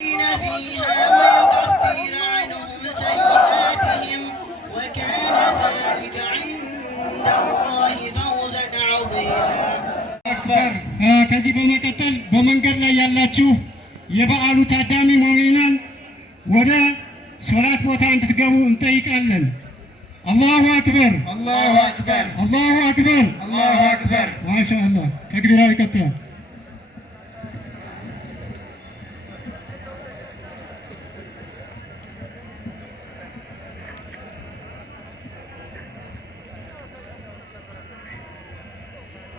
فيها ويكفر عنهم سيئاتهم وكان ذلك عند الله فوزا عظيما أكبر ከዚህ በመቀጠል በመንገድ ላይ ያላችሁ የበዓሉ ታዳሚ ሙእሚናን ወደ ሶላት ቦታ እንድትገቡ እንጠይቃለን። አላሁ አክበር አላሁ አክበር አላሁ አክበር አላሁ አክበር ማሻአላህ ተክቢራው ይቀጥላል።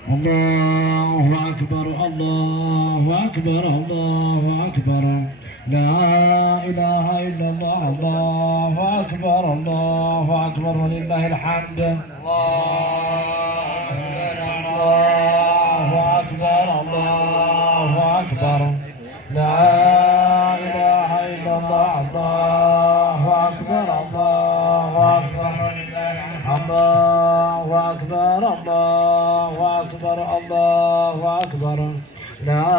الله أكبر الله أكبر الله أكبر لا إله إلا الله الله أكبر الله أكبر ولله الحمد الله أكبر الله أكبر لا إله إلا الله الله أكبر الله أكبر الله أكبر الله أكبر الله أكبر لا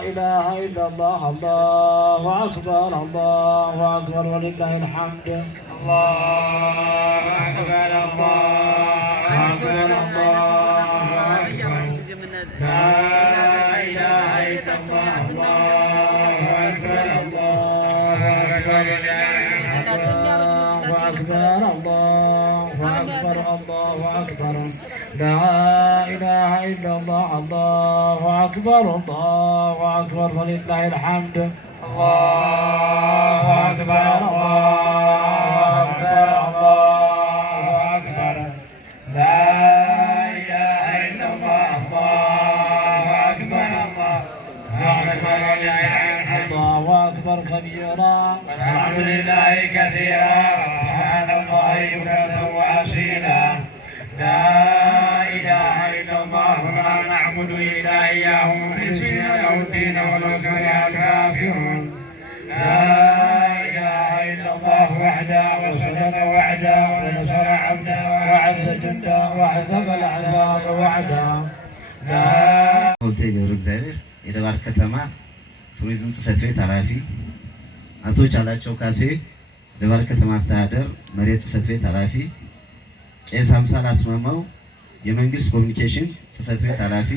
إله إلا الله الله أكبر الله أكبر ولله الحمد الله أكبر الله أكبر الله أكبر لا إله إلا الله الله أكبر الله أكبر الله أكبر الله أكبر الله أكبر لا إله إلا الله الله أكبر الله أكبر فلله الحمد الله أكبر الله أكبر الله أكبر لا إله إلا الله الله أكبر الله أكبر الله أكبر كبيرا والحمد لله كثيرا سبحان الله بكرة وأصيلا لا إله إلا الله ولا نعبد إلا إياه مخلصين له الدين ولو كره الكافرون لا إله إلا الله وحده وصدق وعده ونصر عبده وعز جنده وحزب الأحزاب وحده لا እግዚአብሔር የደባርቅ ከተማ ቱሪዝም ጽሕፈት ቤት ኃላፊ አቶ ቻላቸው ካሴ፣ የደባርቅ ከተማ አስተዳደር መሬት ጽሕፈት ቤት ኃላፊ ቄስ አምሳል አስማማው የመንግስት ኮሚኒኬሽን ጽሕፈት ቤት ኃላፊ፣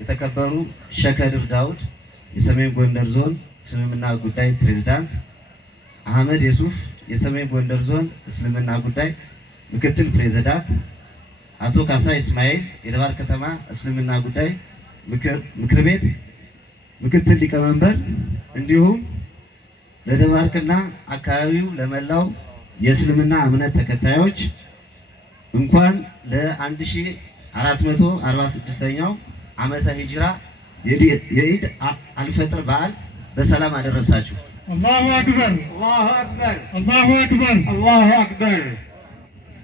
የተከበሩ ሸከድር ዳውድ የሰሜን ጎንደር ዞን እስልምና ጉዳይ ፕሬዝዳንት፣ አህመድ የሱፍ የሰሜን ጎንደር ዞን እስልምና ጉዳይ ምክትል ፕሬዝዳንት፣ አቶ ካሳ እስማኤል የደባርቅ ከተማ እስልምና ጉዳይ ምክር ቤት ምክትል ሊቀመንበር፣ እንዲሁም ለደባርቅና አካባቢው ለመላው የእስልምና እምነት ተከታዮች እንኳን ለ1446ኛው ዓመተ ሂጅራ የኢድ አልፈጥር በዓል በሰላም አደረሳችሁ። አላሁ አክበር አላሁ አክበር አላሁ አክበር አላሁ አክበር።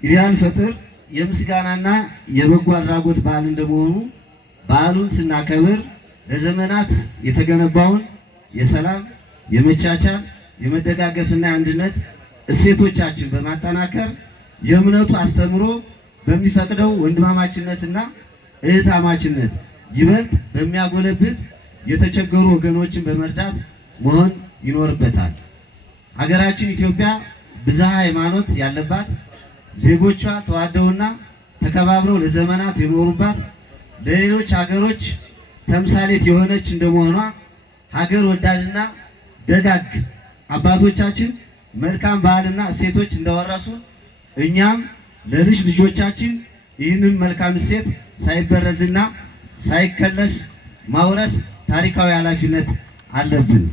ኢድ አልፈጥር የምስጋናና የበጎ አድራጎት በዓል እንደመሆኑ በዓሉን ስናከብር ለዘመናት የተገነባውን የሰላም፣ የመቻቻል፣ የመደጋገፍና የአንድነት እሴቶቻችን በማጠናከር የእምነቱ አስተምሮ በሚፈቅደው ወንድማማችነትና እህታማችነት ይበልጥ በሚያጎለብት የተቸገሩ ወገኖችን በመርዳት መሆን ይኖርበታል። ሀገራችን ኢትዮጵያ ብዝሃ ሃይማኖት ያለባት፣ ዜጎቿ ተዋደውና ተከባብረው ለዘመናት የኖሩባት፣ ለሌሎች ሀገሮች ተምሳሌት የሆነች እንደመሆኗ ሀገር ወዳድና ደጋግ አባቶቻችን መልካም ባህልና እሴቶች እንደወረሱ እኛም ለልጅ ልጆቻችን ይህንን መልካም እሴት ሳይበረዝና ሳይከለስ ማውረስ ታሪካዊ ኃላፊነት አለብን።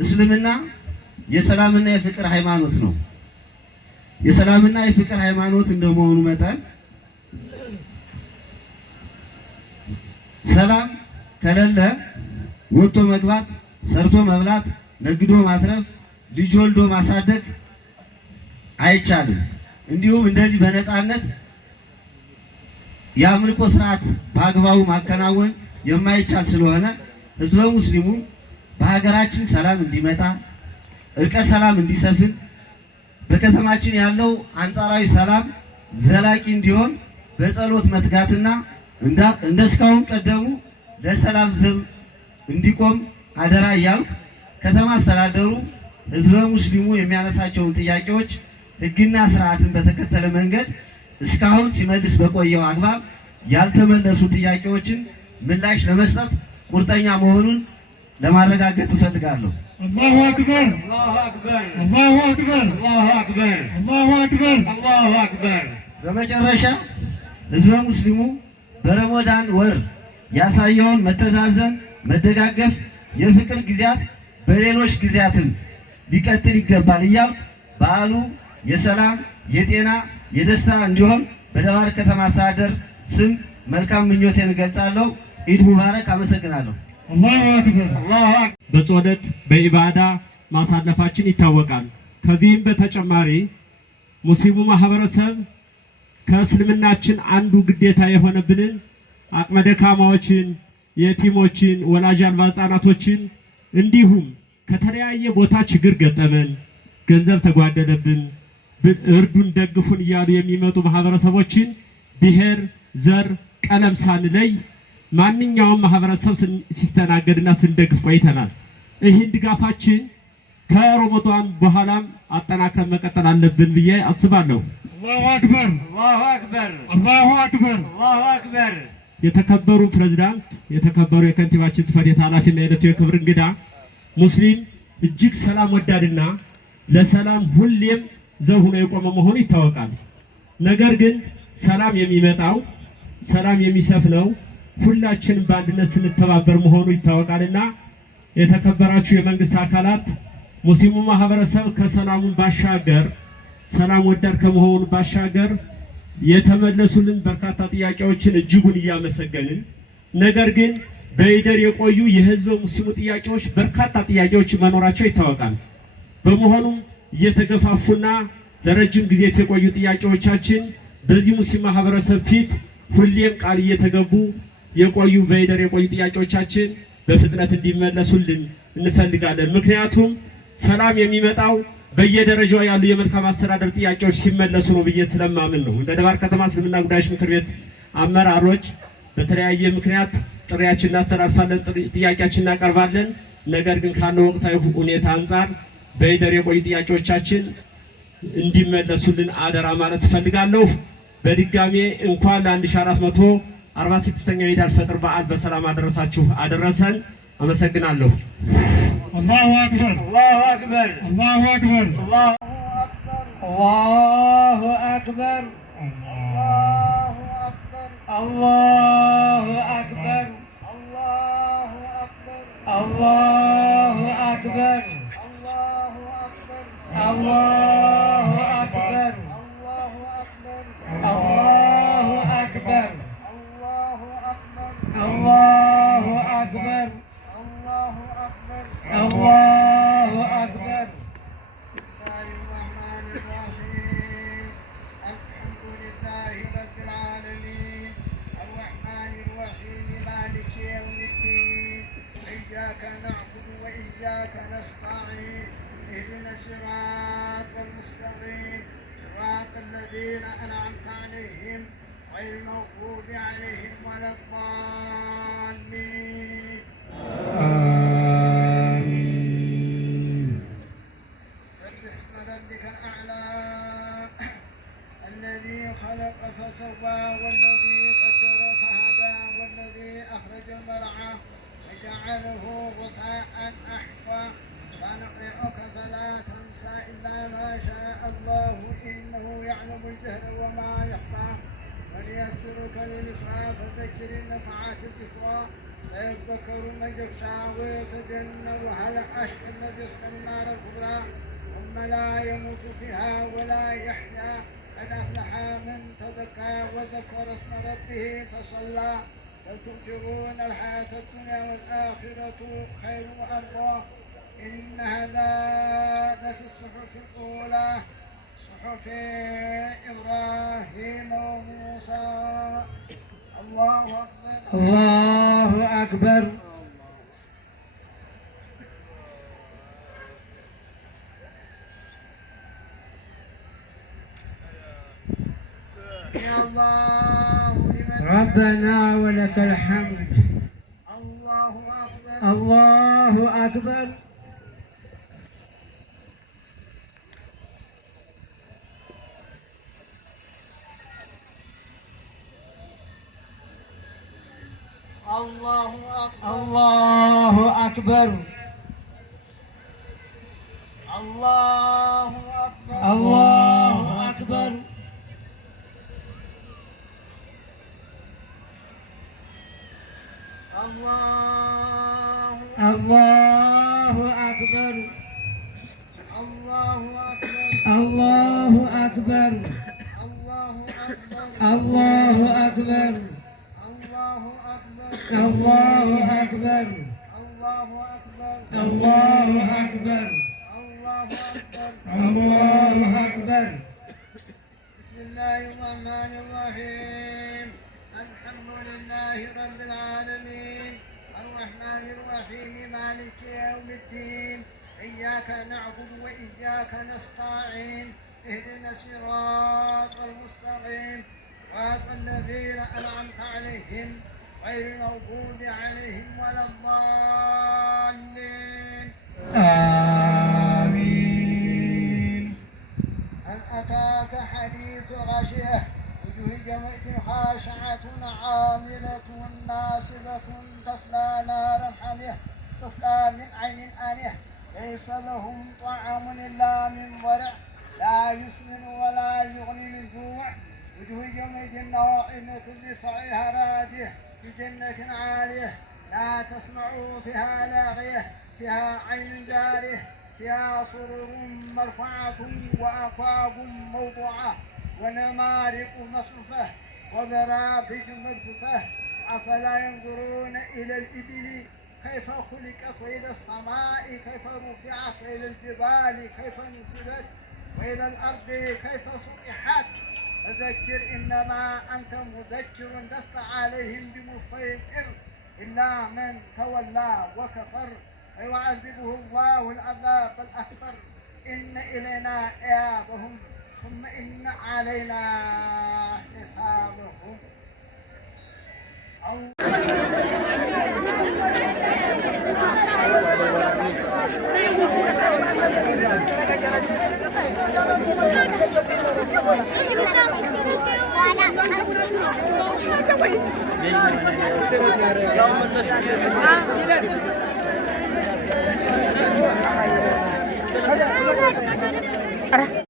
እስልምና የሰላምና የፍቅር ሃይማኖት ነው። የሰላምና የፍቅር ሃይማኖት እንደመሆኑ መጠን ሰላም ከሌለ ወጥቶ መግባት፣ ሰርቶ መብላት፣ ነግዶ ማትረፍ፣ ልጅ ወልዶ ማሳደግ አይቻልም። እንዲሁም እንደዚህ በነፃነት የአምልኮ ስርዓት በአግባቡ ማከናወን የማይቻል ስለሆነ ህዝበ ሙስሊሙ በሀገራችን ሰላም እንዲመጣ፣ እርቀ ሰላም እንዲሰፍን፣ በከተማችን ያለው አንጻራዊ ሰላም ዘላቂ እንዲሆን በጸሎት መትጋትና እንደስካሁን ቀደሙ ለሰላም ዘብ እንዲቆም አደራ እያልኩ ከተማ አስተዳደሩ ህዝበ ሙስሊሙ የሚያነሳቸውን ጥያቄዎች ህግና ስርዓትን በተከተለ መንገድ እስካሁን ሲመልስ በቆየው አግባብ ያልተመለሱ ጥያቄዎችን ምላሽ ለመስጠት ቁርጠኛ መሆኑን ለማረጋገጥ እፈልጋለሁ። አላሁ አክበር አላሁ አክበር አላሁ አክበር አላሁ አክበር አላሁ አክበር አላሁ አክበር። በመጨረሻ ህዝበ ሙስሊሙ በረመዳን ወር ያሳየውን መተዛዘን፣ መደጋገፍ፣ የፍቅር ጊዜያት በሌሎች ጊዜያትም ሊቀጥል ይገባል እያልኩ በዓሉ የሰላም፣ የጤና፣ የደስታ እንዲሆን በደባርቅ ከተማ አስተዳደር ስም መልካም ምኞቴን እገልጻለሁ። ኢድ ሙባረክ። አመሰግናለሁ። አላሁ አክበር አላሁ አክበር። በጸሎት በኢባዳ ማሳለፋችን ይታወቃል። ከዚህም በተጨማሪ ሙስሊሙ ማህበረሰብ ከእስልምናችን አንዱ ግዴታ የሆነብንን አቅመ ደካማዎችን፣ የቲሞችን፣ ወላጅ አልባ ህጻናቶችን እንዲሁም ከተለያየ ቦታ ችግር ገጠመን፣ ገንዘብ ተጓደለብን፣ እርዱን ደግፉን እያሉ የሚመጡ ማህበረሰቦችን ብሔር፣ ዘር፣ ቀለም ሳንለይ ማንኛውም ማህበረሰብ ሲስተናገድና ስንደግፍ ቆይተናል። ይህን ድጋፋችን ከረመዳን በኋላም አጠናክረን መቀጠል አለብን ብዬ አስባለሁ። አላሁ አክበር አላሁ አክበር አላሁ አክበር አላሁ አክበር። የተከበሩ ፕሬዝዳንት፣ የተከበሩ የከንቲባችን ጽሕፈት ቤት ኃላፊና የዕለቱ የክብር እንግዳ፣ ሙስሊም እጅግ ሰላም ወዳድና ለሰላም ሁሌም ዘብ ሆኖ የቆመ መሆኑ ይታወቃል። ነገር ግን ሰላም የሚመጣው ሰላም የሚሰፍነው ሁላችንም በአንድነት ስንተባበር መሆኑ ይታወቃልና የተከበራችሁ የመንግስት አካላት ሙስሊሙ ማህበረሰብ ከሰላሙን ባሻገር ሰላም ወዳድ ከመሆኑ ባሻገር የተመለሱልን በርካታ ጥያቄዎችን እጅጉን እያመሰገንን፣ ነገር ግን በኢደር የቆዩ የህዝበ ሙስሊሙ ጥያቄዎች በርካታ ጥያቄዎች መኖራቸው ይታወቃል። በመሆኑም እየተገፋፉና ለረጅም ጊዜ የቆዩ ጥያቄዎቻችን በዚህ ሙስሊም ማህበረሰብ ፊት ሁሌም ቃል እየተገቡ የቆዩ በኢደር የቆዩ ጥያቄዎቻችን በፍጥነት እንዲመለሱልን እንፈልጋለን። ምክንያቱም ሰላም የሚመጣው በየደረጃው ያሉ የመልካም አስተዳደር ጥያቄዎች ሲመለሱ ነው ብዬ ስለማምን ነው። እንደ ደባርቅ ከተማ እስልምና ጉዳዮች ምክር ቤት አመራሮች በተለያየ ምክንያት ጥሪያችንን እናስተላልፋለን፣ ጥያቄያችንን እናቀርባለን። ነገር ግን ካለው ወቅታዊ ሁኔታ አንጻር በኢደር የቆዩ ጥያቄዎቻችን እንዲመለሱልን አደራ ማለት እፈልጋለሁ። በድጋሜ እንኳን ለ1446ኛው ኢድ አልፈጥር በዓል በሰላም አደረሳችሁ አደረሰን። አመሰግናለሁ። አላሁ አክበር አላሁ አክበር አላሁ አክበር አላሁ አክበር አላሁ አክበር አላሁ አክበር አላሁ አክበር አላሁ አክበር አላሁ አክበር الله أكبر. بسم الله الرحمن الرحيم. الحمد لله رب العالمين الرحمن الرحيم مالك يوم الدين إياك نعبد وإياك نستعين اهدنا الصراط المستقيم صراط الذين أنعمت عليهم غير المغضوب عليهم ولا الضالين. الذي خلق فسوى والذي قدر فهدى والذي أخرج المرعى فجعله غثاء أحوى سنقرئك فلا تنسى إلا ما شاء الله إنه يعلم الجهر وما يخفى وليسرك لليسرى فذكر النفعات الذكرى سيذكر من يخشى ويتجنبها الأشقى الذي يصلى النار الكبرى ثم لا يموت فيها ولا يحيا قد أفلح من تزكى وذكر اسم ربه فصلى بل تؤثرون الحياة الدنيا والآخرة خير وأرضى إن هذا لفي الصحف الأولى صحف إبراهيم وموسى. الله أكبر الله أكبر. ربنا ولك الحمد. الله أكبر الله أكبر. الله أكبر الله أكبر الله أكبر الله أكبر الله أكبر الله أكبر الله أكبر الله أكبر الله أكبر الله أكبر الله أكبر بسم الله الرحمن الرحيم الحمد لله رب العالمين الرحمن الرحيم مالك يوم الدين إياك نعبد وإياك نستعين اهدنا الصراط المستقيم صراط الذين أنعمت عليهم غير المغضوب عليهم ولا الضالين آمين. هل أتاك حديث الغاشية وجوه يومئذ خاشعة عاملة ناصبة تصلى نارا حامية تسقى من عين آنية ليس لهم طعام إلا من ضرع لا يسمن ولا يغني من جوع وجوه يومئذ ناعمة لسعيها راضية في جنة عالية لا تسمع فيها لاغية فيها عين جارية فيها سرر مرفوعة وأكواب موضوعة ونمارق مصفوفة وزرابي مبثوثة أفلا ينظرون إلى الإبل كيف خلقت وإلى السماء كيف رفعت وإلى الجبال كيف نصبت وإلى الأرض كيف سطحت فذكر إنما أنت مذكر لست عليهم بمسيطر إلا من تولى وكفر فيعذبه الله العذاب الأكبر إن إلينا إيابهم ثم إن علينا حسابهم.